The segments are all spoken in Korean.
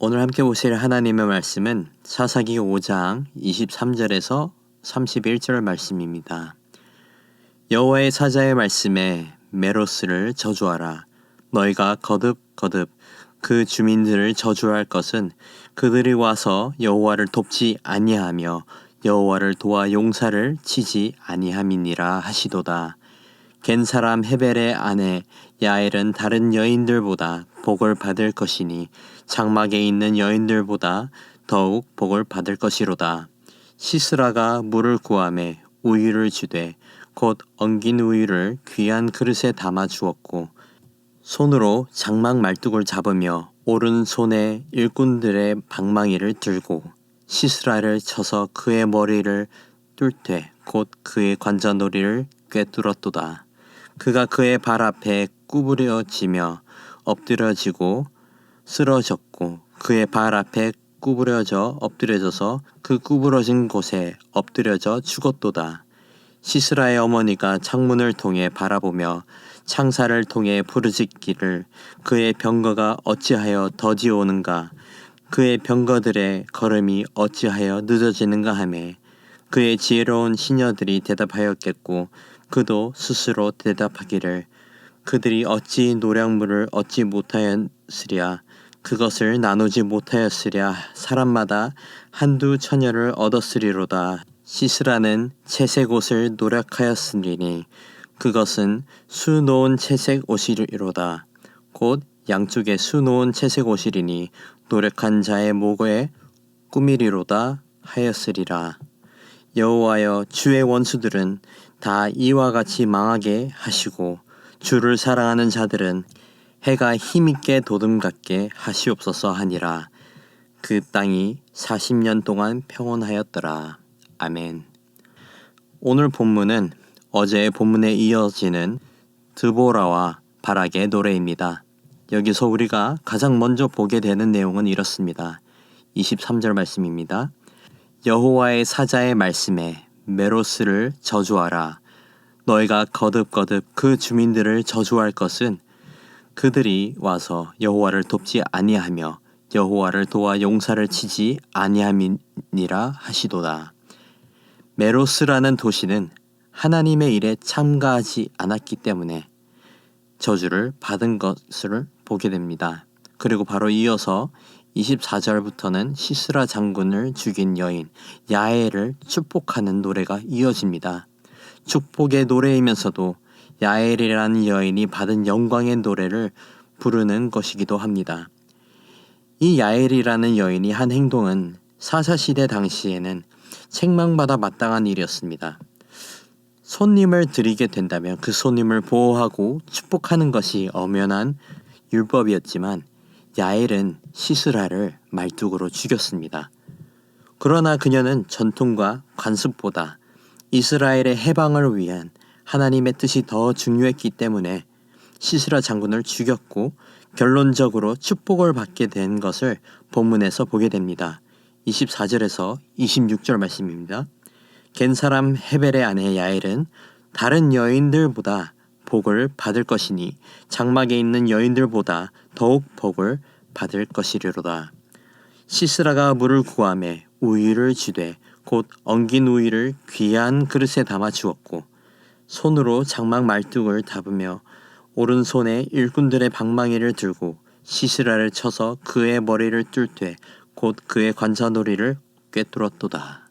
오늘 함께 보실 하나님의 말씀은 사사기 5장 23절에서 31절 말씀입니다. 여호와의 사자의 말씀에 메로스를 저주하라. 너희가 거듭 그 주민들을 저주할 것은 그들이 와서 여호와를 돕지 아니하며 여호와를 도와 용사를 치지 아니함이니라 하시도다. 겐 사람 헤벨의 아내 야엘은 다른 여인들보다 복을 받을 것이니 장막에 있는 여인들보다 더욱 복을 받을 것이로다. 시스라가 물을 구하매 우유를 주되 곧 엉긴 우유를 귀한 그릇에 담아 주었고 손으로 장막 말뚝을 잡으며 오른손에 일꾼들의 방망이를 들고 시스라를 쳐서 그의 머리를 뚫되 곧 그의 관자놀이를 꿰뚫었도다. 그가 그의 발 앞에 구부려지며 엎드려지고 쓰러졌고 그의 발 앞에 엎드려져서 그 구부러진 곳에 엎드려져 죽었도다. 시스라의 어머니가 창문을 통해 바라보며 창살을 통해 부르짖기를 그의 병거가 어찌하여 더디오는가 그의 병거들의 걸음이 어찌하여 늦어지는가 하매 그의 지혜로운 시녀들이 대답하였겠고 그도 스스로 대답하기를 그들이 어찌 노량물을 얻지 못하였으랴 그것을 나누지 못하였으랴 사람마다 한두 처녀를 얻었으리로다. 시스라는 채색 옷을 노력하였으리니 그것은 수 놓은 채색 옷이로다. 곧 양쪽에 수 놓은 채색 옷이리니 노력한 자의 목에 꾸미리로다 하였으리라. 여호와여 주의 원수들은 다 이와 같이 망하게 하시고 주를 사랑하는 자들은 해가 힘있게 도듬같게 하시옵소서 하니라. 그 땅이 40년 동안 평온하였더라. 아멘. 오늘 본문은 어제의 본문에 이어지는 드보라와 바락의 노래입니다. 여기서 우리가 가장 먼저 보게 되는 내용은 이렇습니다. 23절 말씀입니다. 여호와의 사자의 말씀에 메로스를 저주하라. 너희가 거듭 그 주민들을 저주할 것은 그들이 와서 여호와를 돕지 아니하며 여호와를 도와 용사를 치지 아니함이니라 하시도다. 메로스라는 도시는 하나님의 일에 참가하지 않았기 때문에 저주를 받은 것을 보게 됩니다. 그리고 바로 이어서 24절부터는 시스라 장군을 죽인 여인 야엘을 축복하는 노래가 이어집니다. 축복의 노래이면서도 야엘이라는 여인이 받은 영광의 노래를 부르는 것이기도 합니다. 이 야엘이라는 여인이 한 행동은 사사시대 당시에는 책망받아 마땅한 일이었습니다. 손님을 드리게 된다면 그 손님을 보호하고 축복하는 것이 엄연한 율법이었지만 야엘은 시스라를 말뚝으로 죽였습니다. 그러나 그녀는 전통과 관습보다 이스라엘의 해방을 위한 하나님의 뜻이 더 중요했기 때문에 시스라 장군을 죽였고 결론적으로 축복을 받게 된 것을 본문에서 보게 됩니다. 24절에서 26절 말씀입니다. 겐 사람 헤벨의 아내 야엘은 다른 여인들보다 복을 받을 것이니 장막에 있는 여인들보다 더욱 복을 받을 것이리로다. 시스라가 물을 구하매 우유를 주되 곧 엉긴 우유를 귀한 그릇에 담아 주었고 손으로 장막 말뚝을 잡으며 오른손에 일꾼들의 방망이를 들고 시스라를 쳐서 그의 머리를 뚫되 곧 그의 관자놀이를 꿰뚫었도다.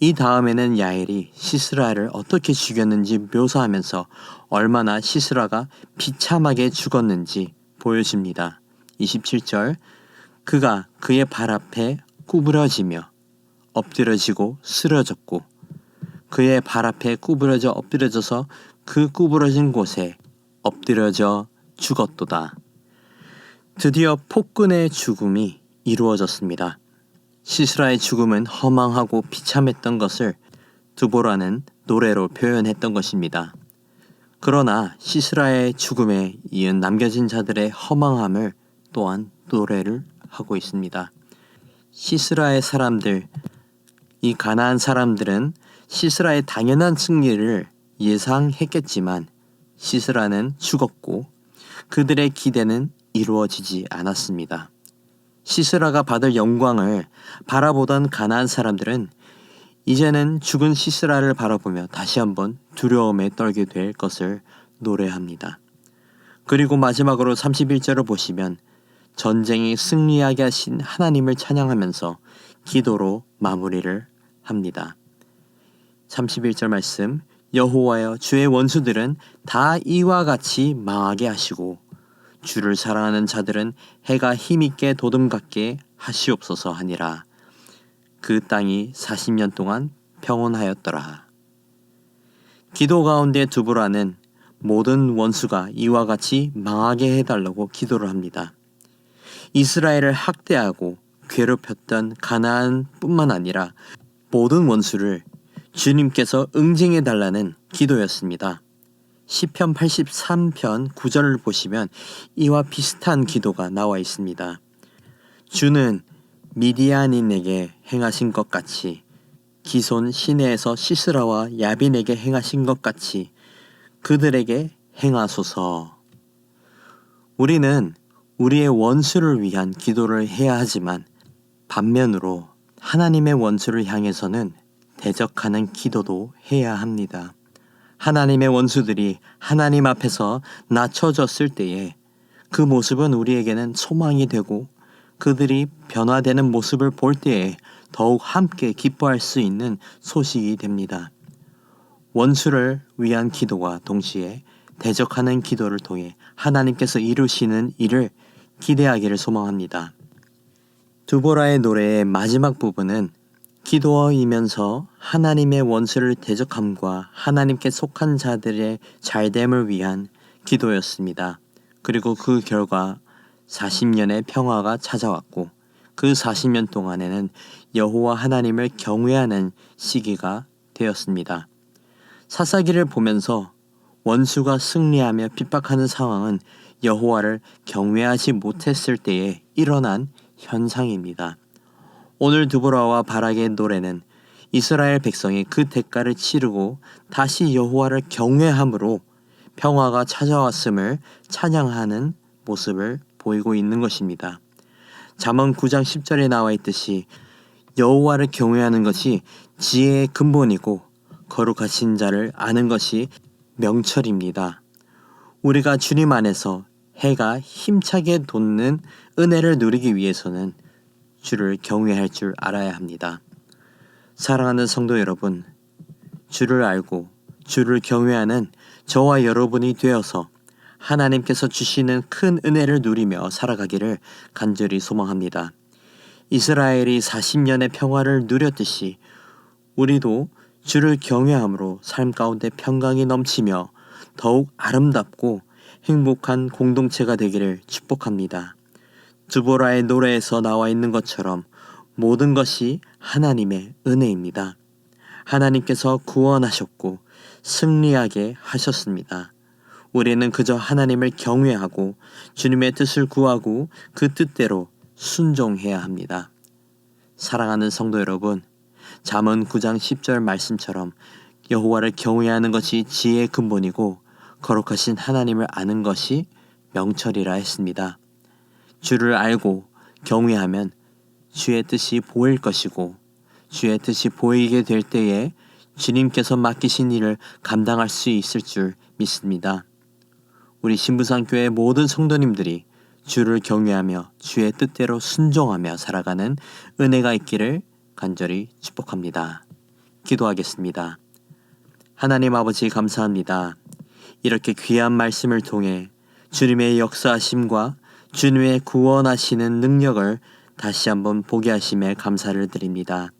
이 다음에는 야엘이 시스라를 어떻게 죽였는지 묘사하면서 얼마나 시스라가 비참하게 죽었는지 보여줍니다. 27절 그가 그의 발 앞에 구부러지며 엎드려지고 쓰러졌고 그의 발 앞에 엎드려져서 그 구부러진 곳에 엎드려져 죽었도다. 드디어 폭군의 죽음이 이루어졌습니다. 시스라의 죽음은 허망하고 비참했던 것을 드보라는 노래로 표현했던 것입니다. 그러나 시스라의 죽음에 이은 남겨진 자들의 허망함을 또한 노래를 하고 있습니다. 시스라의 사람들, 이 가나안 사람들은 시스라의 당연한 승리를 예상했겠지만 시스라는 죽었고 그들의 기대는 이루어지지 않았습니다. 시스라가 받을 영광을 바라보던 가나안 사람들은 이제는 죽은 시스라를 바라보며 다시 한번 두려움에 떨게 될 것을 노래합니다. 그리고 마지막으로 31절을 보시면 전쟁이 승리하게 하신 하나님을 찬양하면서 기도로 마무리를 합니다. 31절 말씀, 여호와여 주의 원수들은 다 이와 같이 망하게 하시고 주를 사랑하는 자들은 해가 힘있게 도둠같게 하시옵소서 하니라. 그 땅이 40년 동안 평온하였더라. 기도 가운데 두보라는 모든 원수가 이와 같이 망하게 해달라고 기도를 합니다. 이스라엘을 학대하고 괴롭혔던 가나안뿐만 아니라 모든 원수를 주님께서 응징해달라는 기도였습니다. 시편 83편 9절을 보시면 이와 비슷한 기도가 나와 있습니다. 주는 미디안인에게 행하신 것 같이 기손 시내에서 시스라와 야빈에게 행하신 것 같이 그들에게 행하소서. 우리는 우리의 원수를 위한 기도를 해야 하지만 반면으로 하나님의 원수를 향해서는 대적하는 기도도 해야 합니다. 하나님의 원수들이 하나님 앞에서 낮춰졌을 때에 그 모습은 우리에게는 소망이 되고 그들이 변화되는 모습을 볼 때에 더욱 함께 기뻐할 수 있는 소식이 됩니다. 원수를 위한 기도와 동시에 대적하는 기도를 통해 하나님께서 이루시는 일을 기대하기를 소망합니다. 두보라의 노래의 마지막 부분은 기도이면서 하나님의 원수를 대적함과 하나님께 속한 자들의 잘됨을 위한 기도였습니다. 그리고 그 결과 40년의 평화가 찾아왔고 그 40년 동안에는 여호와 하나님을 경외하는 시기가 되었습니다. 사사기를 보면서 원수가 승리하며 핍박하는 상황은 여호와를 경외하지 못했을 때에 일어난 현상입니다. 오늘 두보라와 바락의 노래는 이스라엘 백성이 그 대가를 치르고 다시 여호와를 경외함으로 평화가 찾아왔음을 찬양하는 모습을 보이고 있는 것입니다. 잠언 9장 10절에 나와 있듯이 여호와를 경외하는 것이 지혜의 근본이고 거룩하신 자를 아는 것이 명철입니다. 우리가 주님 안에서 해가 힘차게 돋는 은혜를 누리기 위해서는 주를 경외할 줄 알아야 합니다. 사랑하는 성도 여러분, 주를 알고 주를 경외하는 저와 여러분이 되어서 하나님께서 주시는 큰 은혜를 누리며 살아가기를 간절히 소망합니다. 이스라엘이 40년의 평화를 누렸듯이 우리도 주를 경외함으로 삶 가운데 평강이 넘치며 더욱 아름답고 행복한 공동체가 되기를 축복합니다. 두보라의 노래에서 나와 있는 것처럼 모든 것이 하나님의 은혜입니다. 하나님께서 구원하셨고 승리하게 하셨습니다. 우리는 그저 하나님을 경외하고 주님의 뜻을 구하고 그 뜻대로 순종해야 합니다. 사랑하는 성도 여러분, 잠언 9장 10절 말씀처럼 여호와를 경외하는 것이 지혜의 근본이고 거룩하신 하나님을 아는 것이 명철이라 했습니다. 주를 알고 경외하면 주의 뜻이 보일 것이고 주의 뜻이 보이게 될 때에 주님께서 맡기신 일을 감당할 수 있을 줄 믿습니다. 우리 신부산교회 모든 성도님들이 주를 경외하며 주의 뜻대로 순종하며 살아가는 은혜가 있기를 간절히 축복합니다. 기도하겠습니다. 하나님 아버지 감사합니다. 이렇게 귀한 말씀을 통해 주님의 역사하심과 주님의 구원하시는 능력을 다시 한번 보게 하심에 감사를 드립니다.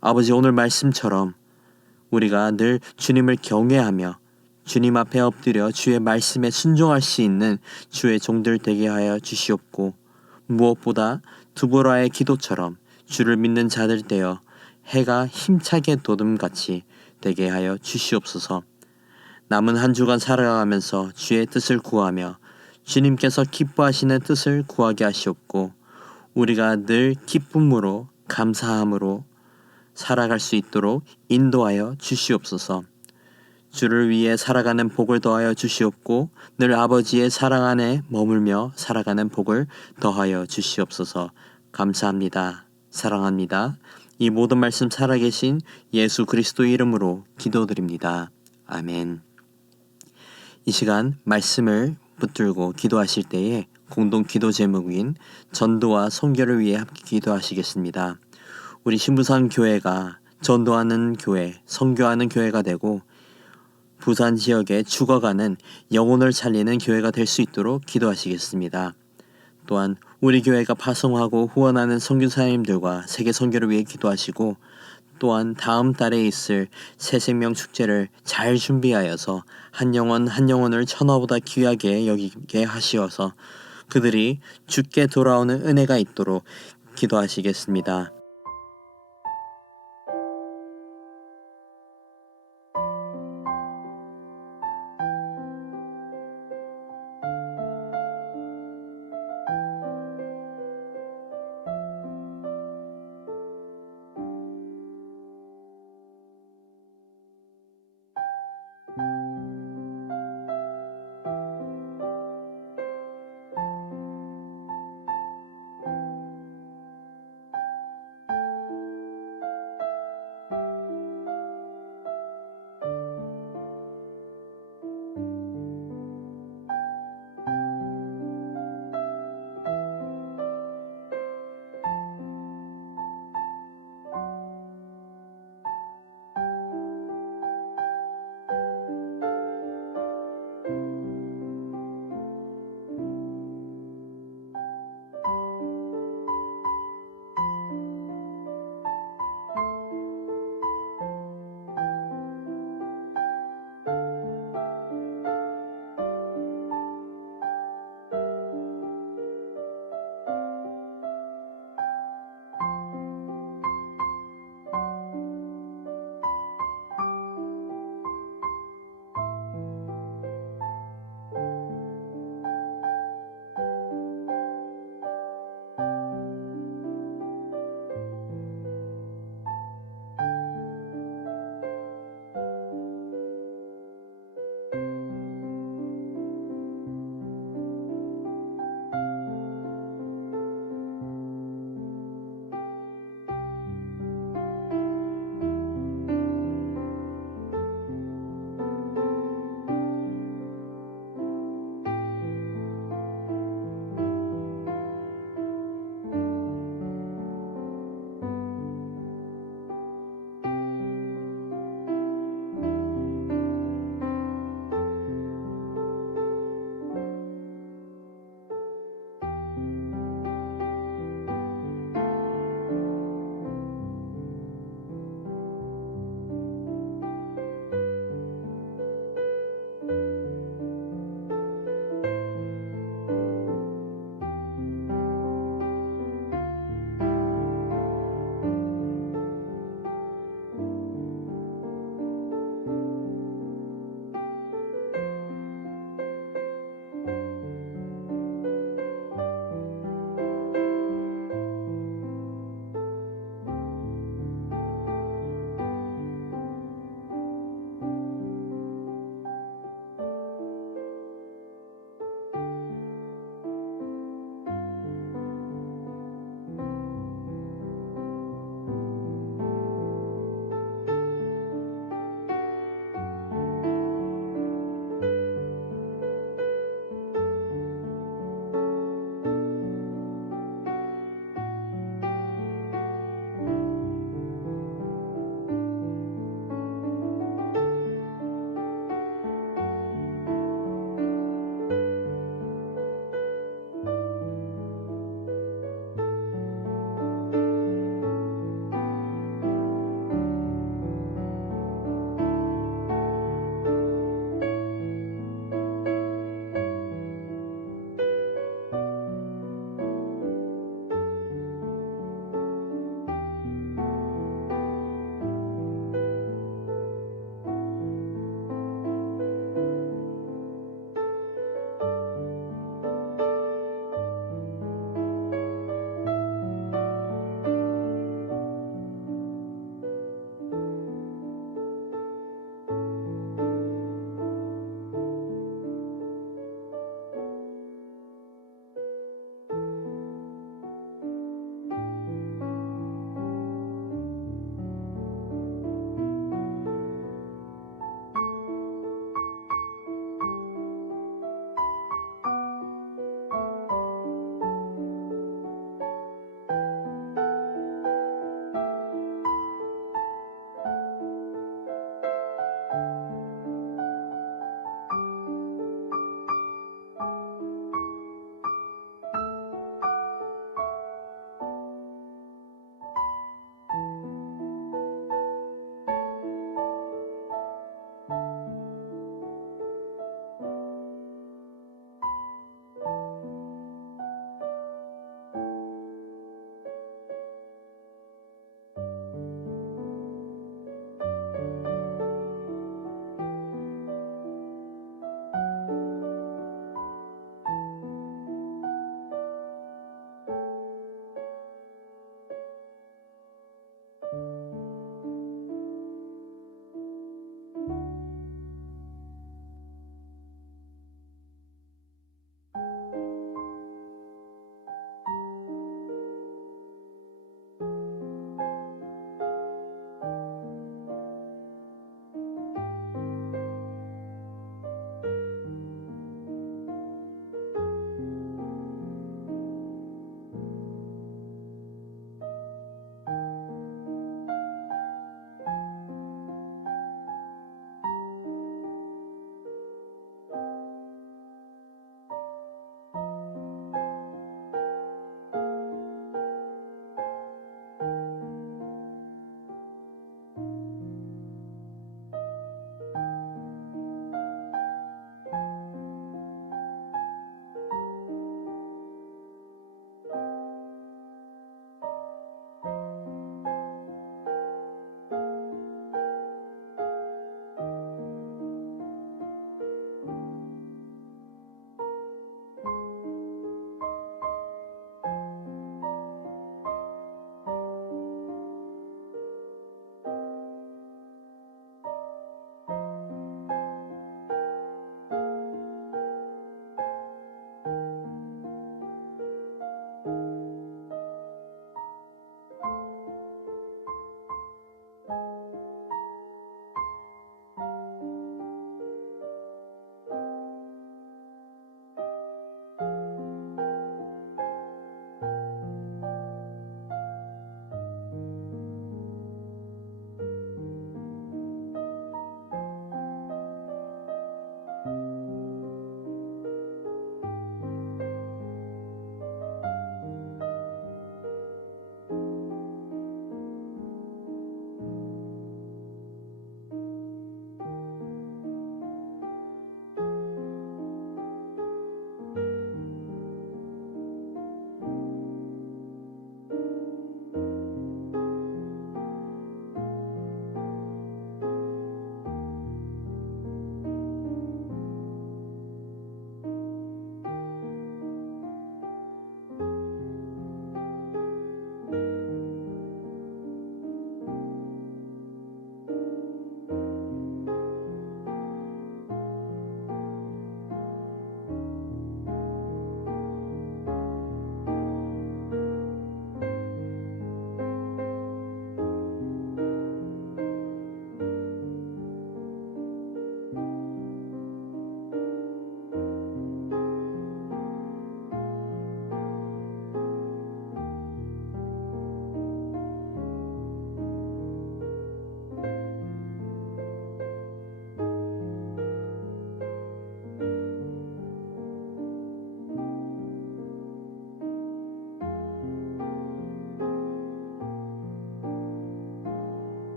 아버지, 오늘 말씀처럼 우리가 늘 주님을 경외하며 주님 앞에 엎드려 주의 말씀에 순종할 수 있는 주의 종들 되게 하여 주시옵고 무엇보다 두보라의 기도처럼 주를 믿는 자들 되어 해가 힘차게 돋음같이 되게 하여 주시옵소서. 남은 한 주간 살아가면서 주의 뜻을 구하며 주님께서 기뻐하시는 뜻을 구하게 하시옵고 우리가 늘 기쁨으로 감사함으로 살아갈 수 있도록 인도하여 주시옵소서. 주를 위해 살아가는 복을 더하여 주시옵고 늘 아버지의 사랑 안에 머물며 살아가는 복을 더하여 주시옵소서. 감사합니다. 사랑합니다. 이 모든 말씀 살아계신 예수 그리스도의 이름으로 기도드립니다. 아멘. 이 시간 말씀을 붙들고 기도하실 때에 공동 기도 제목인 전도와 선교를 위해 함께 기도하시겠습니다. 우리 신부산 교회가 전도하는 교회, 선교하는 교회가 되고 부산 지역에 죽어가는 영혼을 살리는 교회가 될 수 있도록 기도하시겠습니다. 또한 우리 교회가 파송하고 후원하는 선교사님들과 세계 선교를 위해 기도하시고 또한 다음 달에 있을 새생명 축제를 잘 준비하여서 한 영혼 한 영혼을 천하보다 귀하게 여기게 하시어서 그들이 주께 돌아오는 은혜가 있도록 기도하시겠습니다.